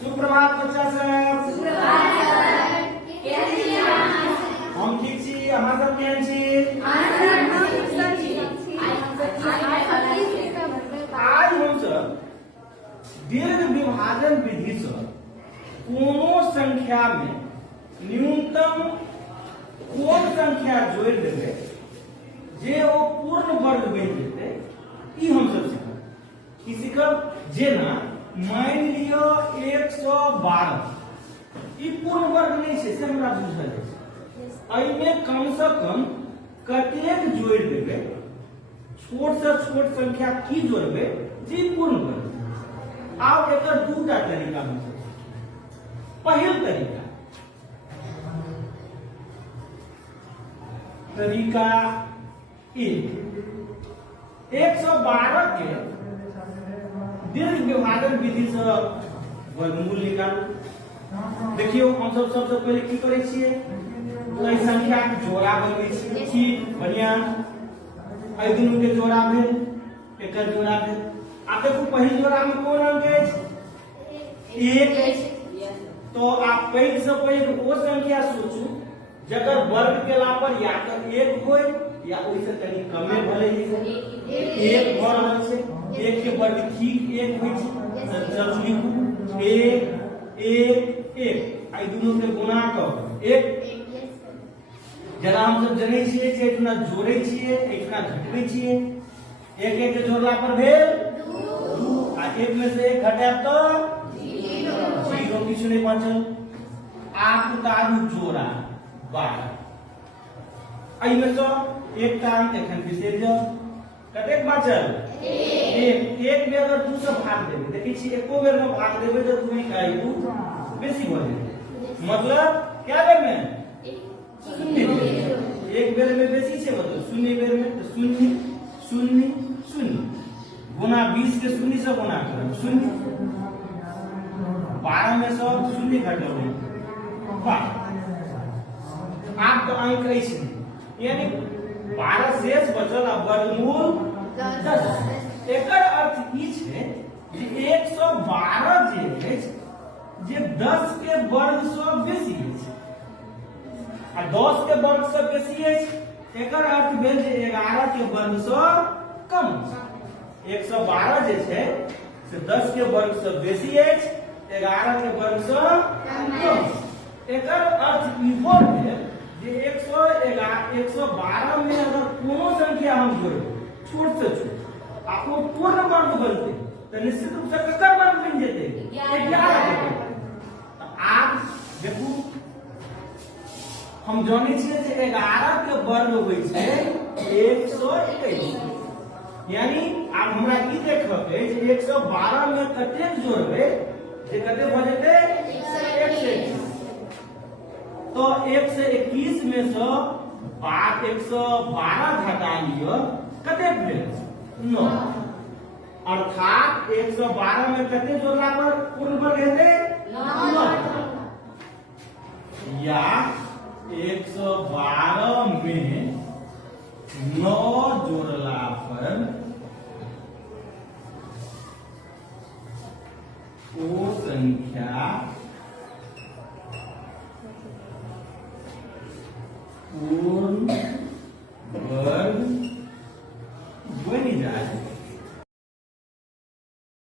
सुप्रभात बच्चा सब। सुप्रभात सर। केहन छी अहाँ? हम ठीक छी, अहाँ सब केहन छी? आज हम सब दीर्घ विभाजन विधि से कोनो संख्या में न्यूनतम कोन संख्या जोड़ देबै जे ओ पूर्ण वर्ग बन जेतै, ई हम सब सीखब। ई सीखब जेना मान लियो 112 ई पूर्ण वर्ग नहीं है, से हमरा बुझल है। एहिमे कम से कम कतेक जोड़ देबै, छोट से छोट संख्या की जोड़बै जे पूर्ण वर्ग। आब एकर दूटा तरीका हम सब। पहिल तरीका 112 के दीर्घ विभाजन विधि से वर्गमूल निकालू। देखियो हम सब सबसे पहले की करै छियै, एहि संख्या के जोड़ा बनबै छियै। ठीक, बढ़िया। एहि दुनू के जोड़ा भेल, एकर जोड़ा भेल। आ देखू पहिल जोड़ा में कोन अंक अछि? 1। तो आप पैघ से पैघ वो संख्या सोचू जकर वर्ग केला पर या तो 1 होय या ओइसे कनी कमे भले। 1 भऽ रहल छै, 1 के वर्ग ठीक 1 होइ छै, तऽ चलू लिखू 1 1 1। आई दुनू के गुणा कऽ 1। जेना हम सब जनै छियै जे एतना जोड़ै छियै, एतना घटबै छियै। 1 1 के जोड़ला पर भेल 2 आ 1 में से 1 घटाब तो 0 किछु नहीं बचल। आप उतारू जोड़ा 12। एहि में से एकटा अंक एखन बिसरि जाउ, कतेक बचल? 1 1 में अगर 2 से भाग देबै, देखै छी एको बेर में भाग देबै तऽ 2 का 2 बेसी भऽ जेतै। मतलब क्या बेर में? शून्य बेर। एक बेर में बेसी छै, मतलब शून्य बेर में तो 0 0 0 गुना 20 के 0 से गुना करब 0। 12 में से 0 घटबै 12। आप तो अंक अछि, यानी 12 शेष बचल आ वर्गमूल 10। एकर अर्थ ई छै जे 112 जे अछि जे 10 के वर्ग से बेसी अछि आ 10 के वर्ग से बेसी अछि। एकर अर्थ भेल जे 11 के वर्ग से कम अछि। 112 जे छै से 10 के वर्ग से बेसी अछि, 11 के वर्ग से कम अछि। एकर अर्थ इहो भेल जे 112 में अगर कोनो संख्या हम जोड़बै छोट से छोट आ ओ पूर्ण वर्ग बनतै तऽ निश्चित रूप से ककर वर्ग बनि जेतै? 11 के वर्ग। आब देखू हम जानै छियै जे 11 के वर्ग होइ छै 121। यानी आब हमरा ई देखब है जे 112 में कतेक जोड़बै जे कते भऽ जेतै? 121। तो 1 से 21 में से 112 घटा लियो, कते भेल? 9। अर्थात 112 में कते जोड़ला पर पूर्ण वर्ग हेतै? 9। या 112 में 9 जोड़ला पर वो संख्या